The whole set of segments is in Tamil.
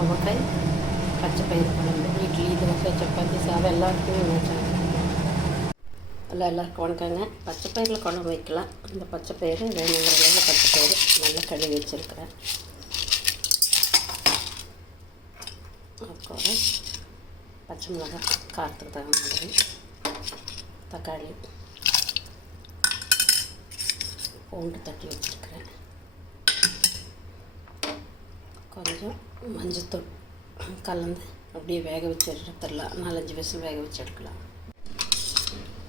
கோவக்காய் பச்சை பயிறு குழம்பு. இட்லி, தோசை, சப்பாத்தி, சாதம் எல்லாருக்குமே வச்சாங்க. எல்லாருக்கும் வணக்கங்க. பச்சை பயிரில் குழம்பு வைக்கலாம். இந்த பச்சை பயிறு வேணுங்கிற அளவில் பச்சை பயிறு நல்லா கழுவி வச்சுருக்கிறேன். அதுக்கப்புறம் பச்சை மிளகாய் காரத்துக்கு தகுந்த மாதிரி, தக்காளி, பூண்டு தட்டி வச்சுருக்கிறேன். கொஞ்சம் மஞ்சத்தூள் கலந்து அப்படியே வேக வச்சு எடுத்துடலாம். 4-5 விசில் வேக வச்சு எடுக்கலாம்.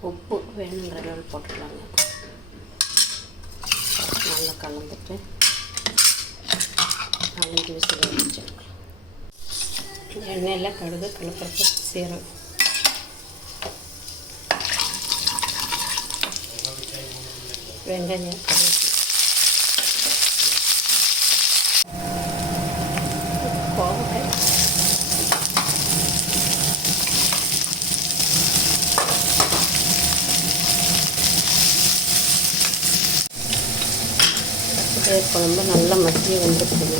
உப்பு வேணுங்கிற அளவில் போட்டுக்கலாங்க. நல்லா கலந்துட்டு 4-5 விசில் வேக வச்சு எடுக்கலாம். எண்ணெயில் கடுகு, கடலைப்பருப்பு, சீரகம், வெங்காயம், கோவக்காய், பச்சை குழம்பு நல்லா மசிய வந்துருக்குங்க.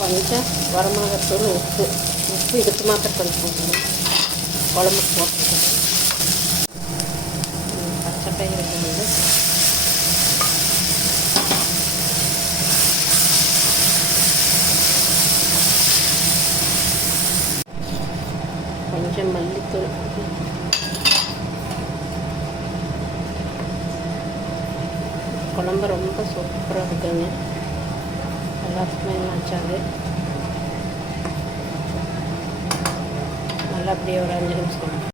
கொஞ்சம் வரமிளகாத்தூள், உப்பு இதுக்கு மாத்திரம் கொஞ்சம் போடணும். குழம்புக்கு போட்டுருக்கணும். பச்சை பயிறு வந்து கொஞ்சம் மல்லித்தூள், குழம்பு ரொம்ப சூப்பராக இருக்குங்க. எல்லாத்துக்குமே வச்சாது நல்லா அப்படியே ஒரு 5 நிமிஷம்